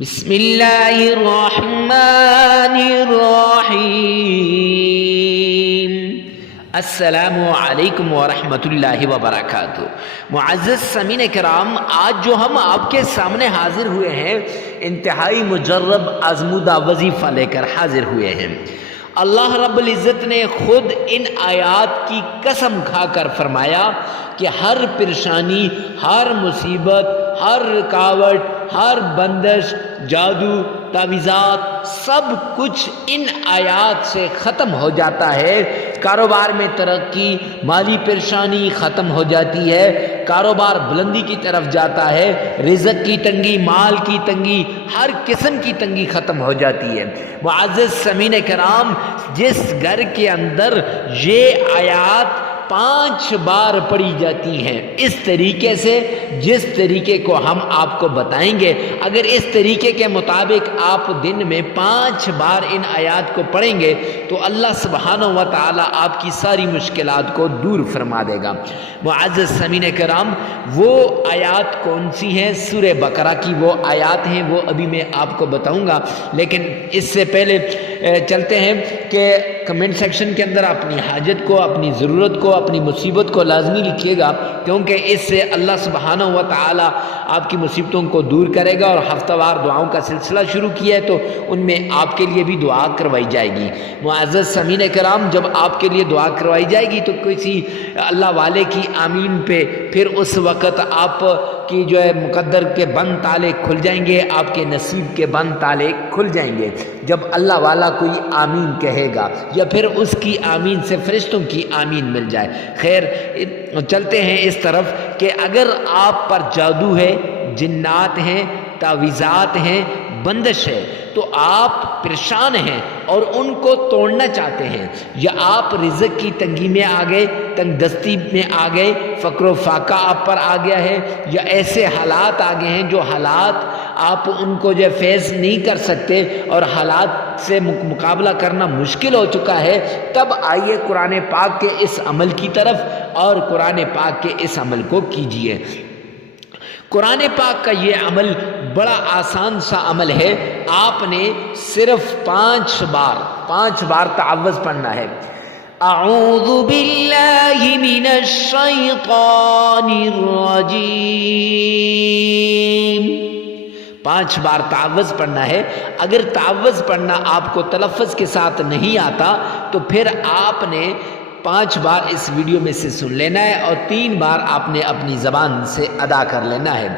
بسم اللہ الرحمن الرحیم۔ السلام علیکم ورحمۃ اللہ وبرکاتہ۔ معزز سامعین کرام، آج جو ہم آپ کے سامنے حاضر ہوئے ہیں، انتہائی مجرب آزمودہ وظیفہ لے کر حاضر ہوئے ہیں۔ اللہ رب العزت نے خود ان آیات کی قسم کھا کر فرمایا کہ ہر پریشانی، ہر مصیبت، ہر رکاوٹ، ہر بندش، جادو، تعویذات، سب کچھ ان آیات سے ختم ہو جاتا ہے۔ کاروبار میں ترقی، مالی پریشانی ختم ہو جاتی ہے، کاروبار بلندی کی طرف جاتا ہے، رزق کی تنگی، مال کی تنگی، ہر قسم کی تنگی ختم ہو جاتی ہے۔ معزز سامعین کرام، جس گھر کے اندر یہ آیات 5 بار پڑھی جاتی ہیں، اس طریقے سے، جس طریقے کو ہم آپ کو بتائیں گے، اگر اس طریقے کے مطابق آپ دن میں 5 بار ان آیات کو پڑھیں گے تو اللہ سبحانہ و تعالی آپ کی ساری مشکلات کو دور فرما دے گا۔ معزز سامعین کرام، وہ آیات کون سی ہیں؟ سورہ بقرہ کی وہ آیات ہیں، وہ ابھی میں آپ کو بتاؤں گا، لیکن اس سے پہلے چلتے ہیں کہ کمنٹ سیکشن کے اندر اپنی حاجت کو، اپنی ضرورت کو، اپنی مصیبت کو لازمی لکھیے گا، کیونکہ اس سے اللہ سبحانہ و تعالی آپ کی مصیبتوں کو دور کرے گا۔ اور ہفتہ وار دعاؤں کا سلسلہ شروع کیا ہے تو ان میں آپ کے لیے بھی دعا کروائی جائے گی۔ معزز سامعین کرام، جب آپ کے لیے دعا کروائی جائے گی تو کسی اللہ والے کی آمین پہ پھر اس وقت آپ کی جو ہے مقدر کے بند تالے کھل جائیں گے، آپ کے نصیب کے بند تالے کھل جائیں گے جب اللہ والا کوئی آمین کہے گا، یا پھر اس کی آمین سے فرشتوں کی آمین مل جائے۔ خیر، چلتے ہیں اس طرف کہ اگر آپ پر جادو ہے، جنات ہیں، تعویذات ہیں، بندش ہے، تو آپ پریشان ہیں اور ان کو توڑنا چاہتے ہیں، یا آپ رزق کی تنگی میں آ گئے، تنگ دستی میں آ گئے، فقر و فاقہ آپ پر آ گیا ہے، یا ایسے حالات آ گئے ہیں جو حالات آپ ان کو جو فیس نہیں کر سکتے اور حالات سے مقابلہ کرنا مشکل ہو چکا ہے، تب آئیے قرآن پاک کے اس عمل کی طرف اور قرآن پاک کے اس عمل کو کیجیے۔ قرآن پاک کا یہ عمل بڑا آسان سا عمل ہے۔ آپ نے صرف 5 بار تعوذ پڑھنا ہے۔ اعوذ باللہ من الشیطان الرجیم، 5 بار تعوذ پڑھنا ہے۔ اگر تعوذ پڑھنا آپ کو تلفظ کے ساتھ نہیں آتا تو پھر آپ نے 5 بار اس ویڈیو میں سے سن لینا ہے اور 3 بار آپ نے اپنی زبان سے ادا کر لینا ہے۔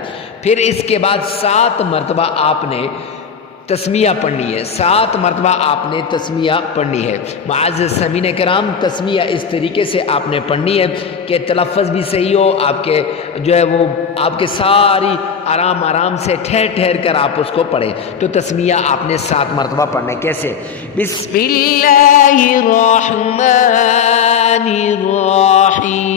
پھر اس کے بعد 7 مرتبہ آپ نے تسمیہ پڑھنی ہے، 7 مرتبہ آپ نے تسمیہ پڑھنی ہے۔ معزز سامعین کرام، تسمیہ اس طریقے سے آپ نے پڑھنی ہے کہ تلفظ بھی صحیح ہو، آپ کے جو ہے وہ آپ کے ساری آرام سے ٹھہر کر آپ اس کو پڑھیں۔ تو تسمیہ آپ نے 7 مرتبہ پڑھنا ہے۔ کیسے؟ بسم اللہ الرحمن الرحیم۔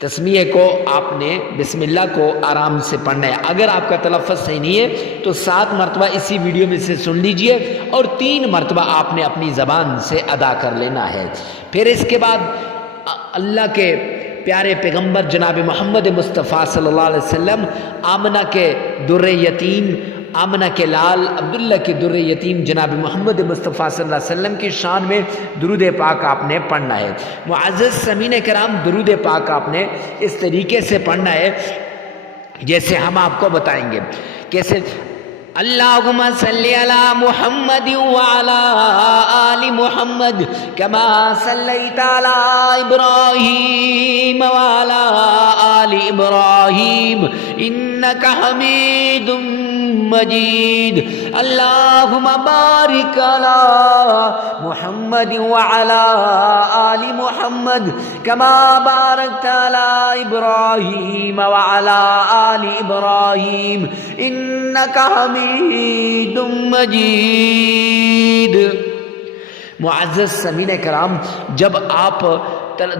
تسمیہ کو آپ نے بسم اللہ کو آرام سے پڑھنا ہے۔ اگر آپ کا تلفظ صحیح نہیں ہے تو 7 مرتبہ اسی ویڈیو میں سے سن لیجئے اور 3 مرتبہ آپ نے اپنی زبان سے ادا کر لینا ہے۔ پھر اس کے بعد اللہ کے پیارے پیغمبر جناب محمد مصطفیٰ صلی اللہ علیہ وسلم، آمنہ کے در یتیم، آمنہ کے لال عبداللہ کے در یتیم جناب محمد مصطفیٰ صلی اللہ علیہ وسلم کی شان میں درود پاک آپ نے پڑھنا ہے۔ معزز سامعین کرام، درود پاک آپ نے اس طریقے سے پڑھنا ہے جیسے ہم آپ کو بتائیں گے۔ کیسے؟ اللہم صلی علی محمد وعلی آل محمد کما صلیت علی ابراہیم وعلی آل ابراہیم انکا حمید مجید۔ اللہم بارک علی محمد وعلی آل محمد کما بارکت علی ابراہیم وعلی آل ابراہیم انکا حمید مجید۔ معزز سامعین کرام، جب آپ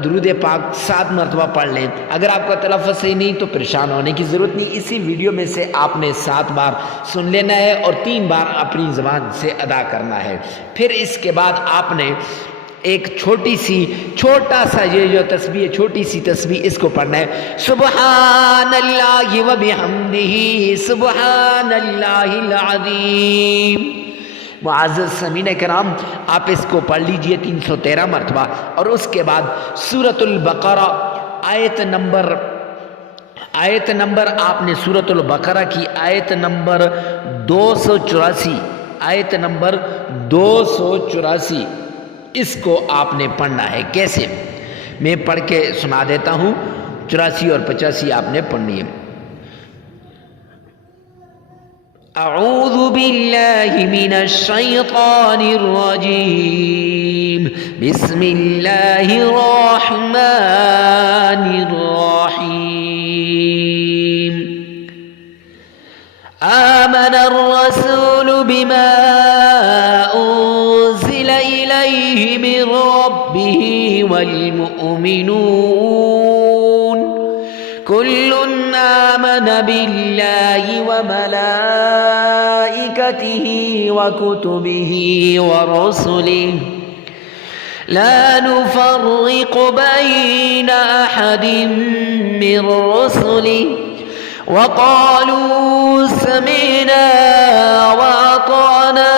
درود پاک 7 مرتبہ پڑھ لیں، اگر آپ کا تلفظ صحیح نہیں تو پریشان ہونے کی ضرورت نہیں، اسی ویڈیو میں سے آپ نے 7 بار سن لینا ہے اور 3 بار اپنی زبان سے ادا کرنا ہے۔ پھر اس کے بعد آپ نے ایک چھوٹا سا یہ جو تسبیح ہے، چھوٹی سی تسبیح، اس کو پڑھنا ہے، سبحان اللہ و بحمدہ سبحان اللہ العظیم۔ معزز سامعین کرام، آپ اس کو پڑھ لیجئے 313 مرتبہ، اور اس کے بعد سورۃ البقرہ آیت نمبر آپ نے سورۃ البقرہ کی آیت نمبر 284 اس کو آپ نے پڑھنا ہے۔ کیسے؟ میں پڑھ کے سنا دیتا ہوں، 84 اور 85 آپ نے پڑھنی ہے۔ اعوذ باللہ من الشیطان الرجیم، بسم اللہ الرحمن الرحیم۔ آمن الرسول بما أنزل إليه من ربه والمؤمنون كل آمن بالله وملائكته وكتبه ورسله لا نفرق بين أحد من رسله وقالوا سمعنا وأطعنا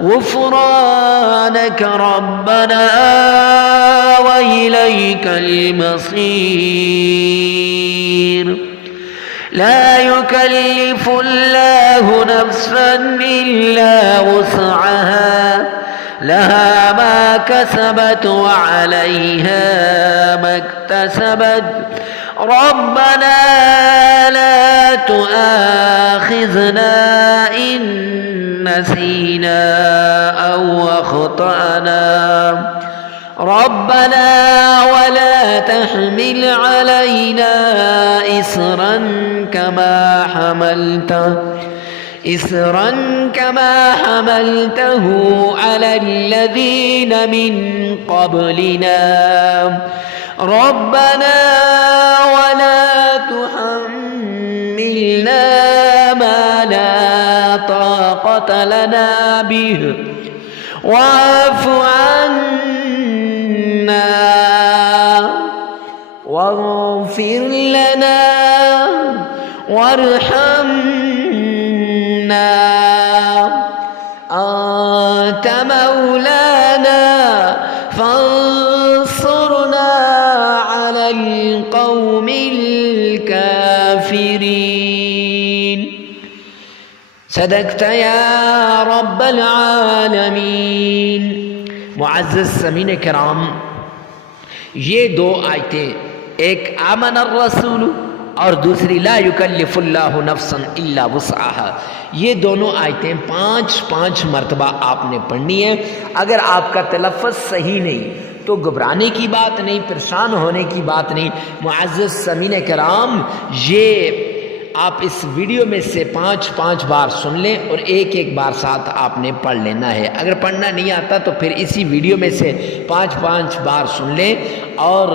غفرانك ربنا وإليك المصير۔ لا يكلف الله نفسا إلا وسعها، لها ما كسبت وعليها ما اكتسبت، ربنا لا تؤاخذنا إن نسينا أو أخطأنا، ربنا ولا تحمل علينا إصرا كما حملته على الذين من قبلنا، ربنا ولا تحملنا ما لا طاقة لنا به، واعف عنا واغفر لنا وارحمنا، أنت مولانا فانصرنا على القوم الكافرين۔ صدقت یا رب العالمین۔ معزز سامعین کرام، یہ دو آیتیں، ایک آمن الرسول اور دوسری لا یکلف اللہ نفسا الا وسعها، یہ دونوں آیتیں 5 مرتبہ آپ نے پڑھنی ہے۔ اگر آپ کا تلفظ صحیح نہیں تو گھبرانے کی بات نہیں، پریشان ہونے کی بات نہیں۔ معزز سامعین کرام، یہ آپ اس ویڈیو میں سے 5 بار سن لیں اور ایک بار ساتھ آپ نے پڑھ لینا ہے۔ اگر پڑھنا نہیں آتا تو پھر اسی ویڈیو میں سے 5 بار سن لیں، اور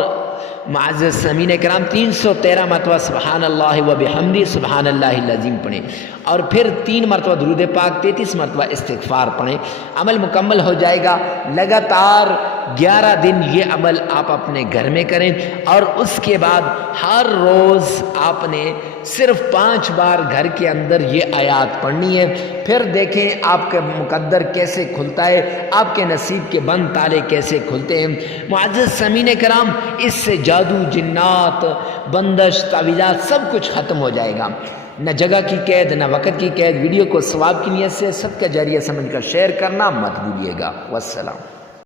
معزز سامعین کرام 313 مرتبہ سبحان اللہ و بحمدہ سبحان اللہ العظیم پڑھیں، اور پھر 3 مرتبہ درود پاک، 33 مرتبہ استغفار پڑھیں۔ عمل مکمل ہو جائے گا۔ لگاتار 11 دن یہ عمل آپ اپنے گھر میں کریں، اور اس کے بعد ہر روز آپ نے صرف 5 بار گھر کے اندر یہ آیات پڑھنی ہے۔ پھر دیکھیں آپ کا مقدر کیسے کھلتا ہے، آپ کے نصیب کے بند تالے کیسے کھلتے ہیں۔ معزز سامعین کرام، اس سے جادو، جنات، بندش، تعویذات سب کچھ ختم ہو جائے گا۔ نہ جگہ کی قید، نہ وقت کی قید۔ ویڈیو کو ثواب کی نیت سے صدقہ جاریہ سمجھ کر شیئر کرنا مت بھولیے گا۔ والسلام۔